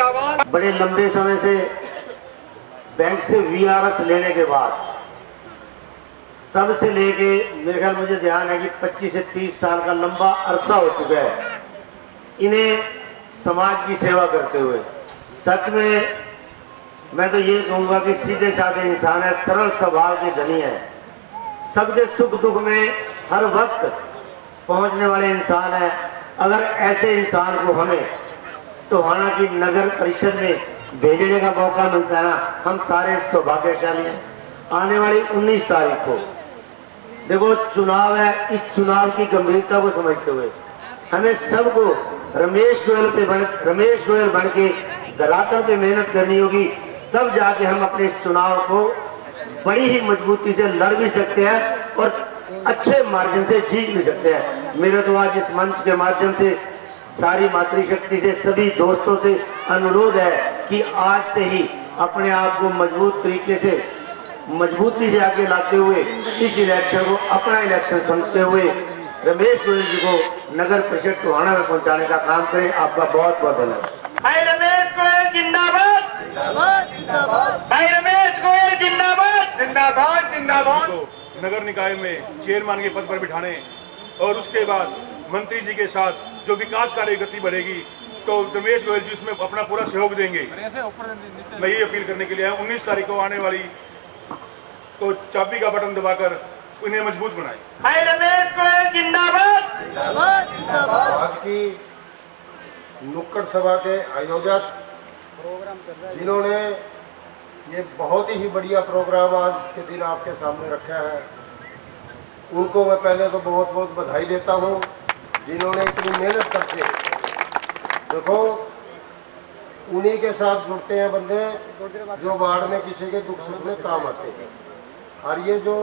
जिंदाबाद। बड़े लंबे समय से बैंक से वीआरएस लेने के बाद तब से लेके मेरे ख्याल मुझे ध्यान है कि 25 से 30 साल का लंबा अरसा हो चुका है इन्हें समाज की सेवा करते हुए। सच में मैं तो ये कहूँगा कि सीधे साधे इंसान है, सरल स्वभाव के धनी है, सबके सुख दुख में हर वक्त पहुँचने वाले इंसान है। अगर ऐसे इंसान को हमें टोहाना की नगर परिषद में भेजने का मौका मिलता है ना, हम सारे सौभाग्यशाली हैं। आने वाली 19 तारीख को देखो चुनाव है, इस चुनाव की गंभीरता को समझते हुए हमें सबको रमेश गोयल बन के धरातल पे मेहनत करनी होगी, तब जाके हम अपने इस चुनाव को बड़ी ही मजबूती से लड़ भी सकते हैं और अच्छे मार्जिन से जीत भी सकते हैं। मेरा तो आज इस मंच के माध्यम से सारी मातृशक्ति से सभी दोस्तों से अनुरोध है कि आज से ही अपने आप को मजबूत तरीके से मजबूती से आगे लाते हुए इस इलेक्शन को अपना इलेक्शन समझते हुए रमेश गोयल जी को नगर परिषद टोहाना में पहुंचाने का काम करें। आपका बहुत बहुत धन्यवाद। भाई रमेश गोयल जिंदाबाद, जिंदाबाद, जिंदाबाद। भाई रमेश गोयल जिंदाबाद, जिंदाबाद, जिंदाबाद। नगर निकाय में चेयरमैन के पद पर बिठाने और उसके बाद मंत्री जी के साथ जो विकास कार्य गति बढ़ेगी तो रमेश गोयल जी उसमें अपना पूरा सहयोग देंगे। मैं ये अपील करने के लिए आया 19 तारीख को आने वाली तो चाबी का बटन दबाकर उन्हें मजबूत बनाए। भाई रमेश गोयल जिंदाबाद, जिंदाबाद, जिंदाबाद। आज की नुक्कड़ सभा के आयोजक जिन्होंने ये बहुत ही बढ़िया प्रोग्राम आज के दिन आपके सामने रखा है, उनको मैं पहले तो बहुत बहुत बधाई देता हूँ। जिन्होंने इतनी मेहनत करके देखो उन्हीं के साथ जुड़ते हैं बंदे जो वार्ड में किसी के दुख सुख में काम आते हैं। और ये जो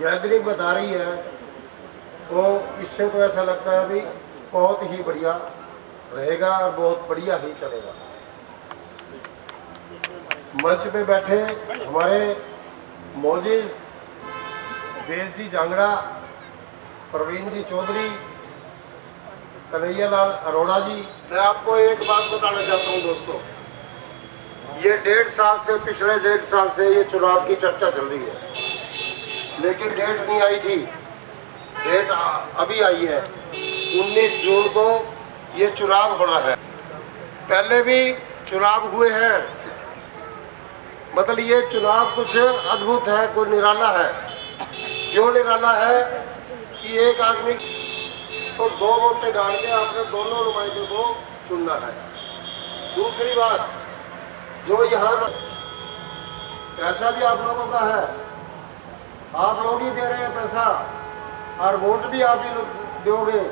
गैदरिंग बता रही है तो इससे तो ऐसा लगता है भाई बहुत ही बढ़िया रहेगा और बहुत बढ़िया ही चलेगा। मंच पे बैठे हमारे मौजूद वेद जी जांगड़ा, प्रवीण जी चौधरी, कन्हैया लाल अरोड़ा जी, मैं आपको एक बात बताना चाहता हूँ दोस्तों, ये 1.5 साल से पिछले 1.5 साल से ये चुनाव की चर्चा चल रही है, लेकिन डेट नहीं आई थी। डेट अभी आई है, 19 जून को ये चुनाव होना है। पहले भी चुनाव हुए हैं, मतलब ये चुनाव कुछ अद्भुत है, कोई निराला है। क्यों निराला है कि एक आदमी तो 2 वोटें डाल के आपने दोनों नुमाइंदों को चुनना है। दूसरी बात, जो यहाँ पैसा भी आप लोगों का है, आप लोग ही दे रहे हैं पैसा और वोट भी आप ही लोग दोगे।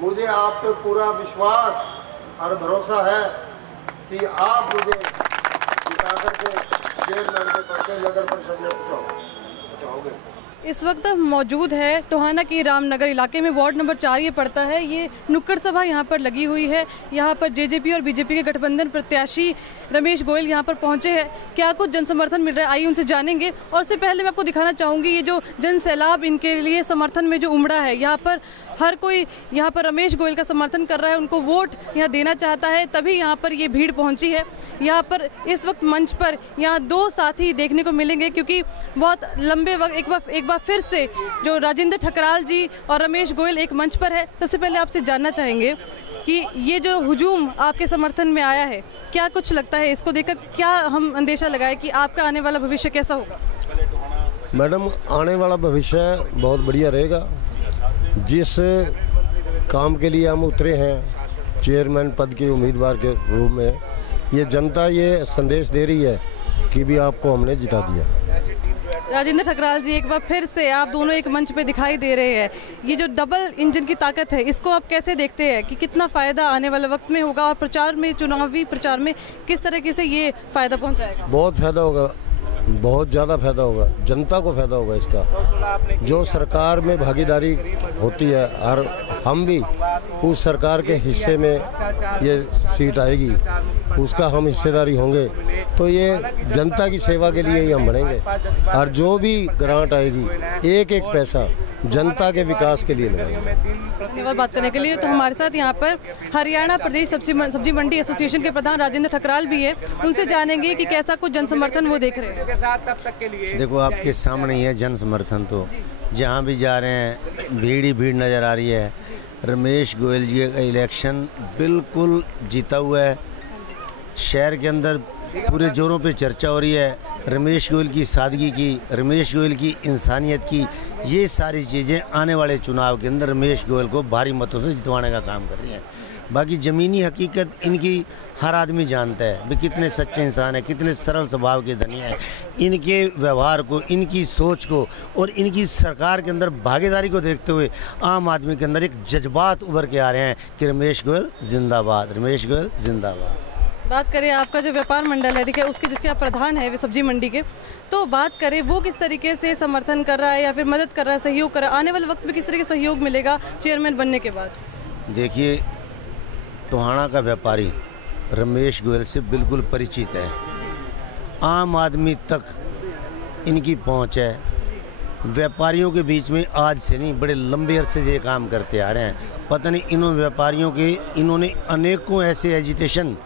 मुझे आप पे पूरा विश्वास और भरोसा है कि आप मुझे जिता करके चेयरमैन के पद से नगर परिषद में पहुँचाओगे। इस वक्त मौजूद है टोहाना की रामनगर इलाके में, वार्ड नंबर 4 ये पड़ता है। ये नुक्कड़ सभा यहाँ पर लगी हुई है। यहाँ पर जेजेपी और बीजेपी के गठबंधन प्रत्याशी रमेश गोयल यहाँ पर पहुँचे हैं। क्या कुछ जन समर्थन मिल रहा है, आइए उनसे जानेंगे। और उससे पहले मैं आपको दिखाना चाहूँगी ये जो जन सैलाब इनके लिए समर्थन में जो उमड़ा है, यहाँ पर हर कोई यहाँ पर रमेश गोयल का समर्थन कर रहा है, उनको वोट यहाँ देना चाहता है, तभी यहाँ पर ये भीड़ पहुँची है। यहाँ पर इस वक्त मंच पर यहाँ 2 साथी देखने को मिलेंगे, क्योंकि बहुत लंबे वक्त एक बार फिर से जो राजेंद्र ठकराल जी और रमेश गोयल एक मंच पर है। सबसे पहले आपसे जानना चाहेंगे कि ये जो हुजूम आपके समर्थन में आया है, क्या कुछ लगता है, इसको देखकर क्या हम अंदेशा लगाए कि आपका आने वाला भविष्य कैसा होगा? मैडम, आने वाला भविष्य बहुत बढ़िया रहेगा। जिस काम के लिए हम उतरे हैं चेयरमैन पद के उम्मीदवार के रूप में, ये जनता ये संदेश दे रही है कि भी आपको हमने जिता दिया। राजेंद्र ठकराल जी, एक बार फिर से आप दोनों एक मंच पे दिखाई दे रहे हैं। ये जो डबल इंजन की ताकत है, इसको आप कैसे देखते हैं कि कितना फ़ायदा आने वाले वक्त में होगा और प्रचार में, चुनावी प्रचार में किस तरीके से ये फ़ायदा पहुंचाएगा? बहुत फ़ायदा होगा, बहुत ज़्यादा फ़ायदा होगा, जनता को फ़ायदा होगा इसका। जो सरकार में भागीदारी होती है, हम भी उस सरकार के हिस्से में ये सीट आएगी, उसका हम हिस्सेदारी होंगे, तो ये जनता की सेवा के लिए ही हम बनेंगे। और जो भी ग्रांट आएगी, एक एक पैसा जनता के विकास के लिए लगाएंगे। धन्यवाद बात करने के लिए। तो हमारे साथ यहाँ पर हरियाणा प्रदेश सब्जी मंडी एसोसिएशन के प्रधान राजेंद्र ठकराल भी है, उनसे जानेंगे कि कैसा कुछ जन समर्थन वो देख रहे हैं। देखो आपके सामने ही है जन समर्थन, तो जहाँ भी जा रहे हैं भीड़ ही भीड़ नज़र आ रही है। रमेश गोयल जी का इलेक्शन बिल्कुल जीता हुआ है, शहर के अंदर पूरे जोरों पे चर्चा हो रही है रमेश गोयल की सादगी की, रमेश गोयल की इंसानियत की। ये सारी चीज़ें आने वाले चुनाव के अंदर रमेश गोयल को भारी मतों से जितवाने का काम कर रही हैं। बाकी ज़मीनी हकीकत इनकी हर आदमी जानता है भी कितने सच्चे इंसान है, कितने सरल स्वभाव के धनी हैं। इनके व्यवहार को, इनकी सोच को और इनकी सरकार के अंदर भागीदारी को देखते हुए आम आदमी के अंदर एक जज्बात उभर के आ रहे हैं कि रमेश गोयल जिंदाबाद, रमेश गोयल जिंदाबाद। बात करें आपका जो व्यापार मंडल है, ठीक है, उसके जिसके आप प्रधान है सब्जी मंडी के, तो बात करें वो किस तरीके से समर्थन कर रहा है या फिर मदद कर रहा है, सहयोग कर रहा है, आने वाले वक्त में किस तरह का सहयोग मिलेगा चेयरमैन बनने के बाद? देखिए, टोहाना का व्यापारी रमेश गोयल से बिल्कुल परिचित है, आम आदमी तक इनकी पहुंच है। व्यापारियों के बीच में आज से नहीं, बड़े लंबे अरसे से ये काम करते आ रहे हैं। पता नहीं इन व्यापारियों के, इन्होंने अनेकों ऐसे एजिटेशन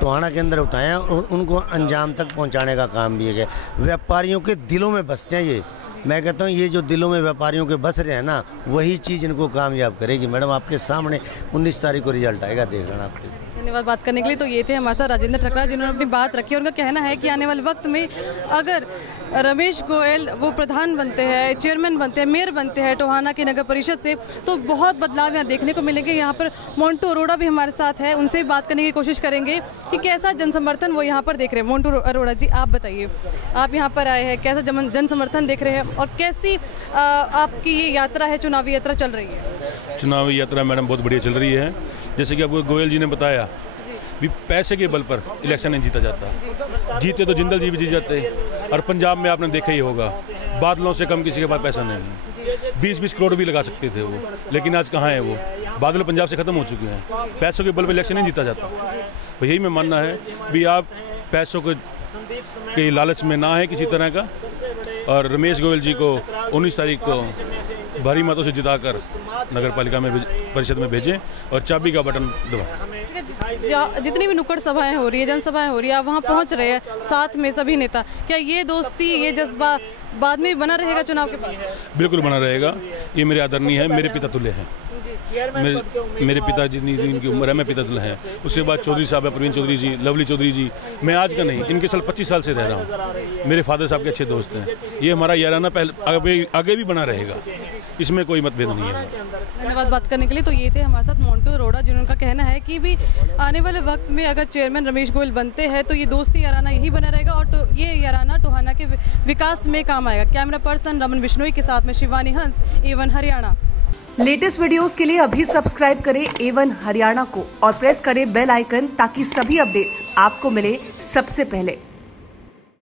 टोहाना के अंदर उठाया और उनको अंजाम तक पहुंचाने का काम भी है। व्यापारियों के दिलों में बसते हैं ये। मैं कहता हूँ ये जो दिलों में व्यापारियों के बस रहे हैं ना, वही चीज़ इनको कामयाब करेगी। मैडम आपके सामने 19 तारीख को रिजल्ट आएगा, देख लेना आपके। धन्यवाद बात करने के लिए। तो ये थे हमारे साथ राजेंद्र ठकराल, जिन्होंने अपनी बात रखी। उनका कहना है कि आने वाले वक्त में अगर रमेश गोयल वो प्रधान बनते हैं, चेयरमैन बनते हैं, मेयर बनते हैं टोहाना की नगर परिषद से, तो बहुत बदलाव यहाँ देखने को मिलेंगे। यहाँ पर मोन्टू अरोड़ा भी हमारे साथ है, उनसे भी बात करने की कोशिश करेंगे कि कैसा जन समर्थन वो यहाँ पर देख रहे हैं। मोन्टू अरोड़ा जी, आप बताइए, आप यहाँ पर आए हैं, कैसा जन समर्थन देख रहे हैं और कैसी आपकी ये यात्रा है, चुनावी यात्रा चल रही है? चुनावी यात्रा मैडम बहुत बढ़िया चल रही है। जैसे कि आपको गोयल जी ने बताया भी पैसे के बल पर इलेक्शन नहीं जीता जाता। जीते तो जिंदल जी भी जीत जाते। और पंजाब में आपने देखा ही होगा, बादलों से कम किसी के पास पैसा नहीं। 20-20 करोड़ भी लगा सकते थे वो, लेकिन आज कहाँ है वो? बादल पंजाब से ख़त्म हो चुके हैं। पैसों के बल पर इलेक्शन नहीं जीता जाता। तो यही मैं मानना है भी आप पैसों के लालच में ना है किसी तरह का, और रमेश गोयल जी को 19 तारीख को भारी मतों से जिताकर नगर पालिका में परिषद में भेजें और चाबी का बटन दबाएं। जितनी भी नुक्कड़ सभाएं हो रही है, जनसभाएं हो रही है, आप वहाँ पहुँच रहे हैं साथ में सभी नेता, क्या ये दोस्ती, ये जज्बा बाद में बना रहेगा चुनाव के बाद? बिल्कुल बना रहेगा। ये मेरे आदरणीय है, मेरे पिता तुल्य हैं। मेरे पिता जितनी इनकी उम्र है, मैं पिता तुल्य हैं। उसके बाद चौधरी साहब है, प्रवीण चौधरी जी, लवली चौधरी जी। मैं आज का नहीं, इनके साल 25 साल से रह रहा हूँ। मेरे फादर साहब के अच्छे दोस्त हैं। ये हमारा याराना पहले आगे भी बना रहेगा, इसमें कोई मतभेद नहीं है। धन्यवाद बात करने के लिए। तो ये थे हमारे साथ मोन्टू अरोड़ा, जिनका कहना है कि भी आने वाले वक्त में अगर चेयरमैन रमेश गोयल बनते हैं तो ये दोस्ती याराना यही बना रहेगा और ये याराना टोहाना के विकास में काम आएगा। कैमरा पर्सन रमन बिश्नोई के साथ में शिवानी हंस, A1 हरियाणा। लेटेस्ट वीडियोस के लिए अभी सब्सक्राइब करें A1 हरियाणा को और प्रेस करें बेल आइकन ताकि सभी अपडेट्स आपको मिले सबसे पहले।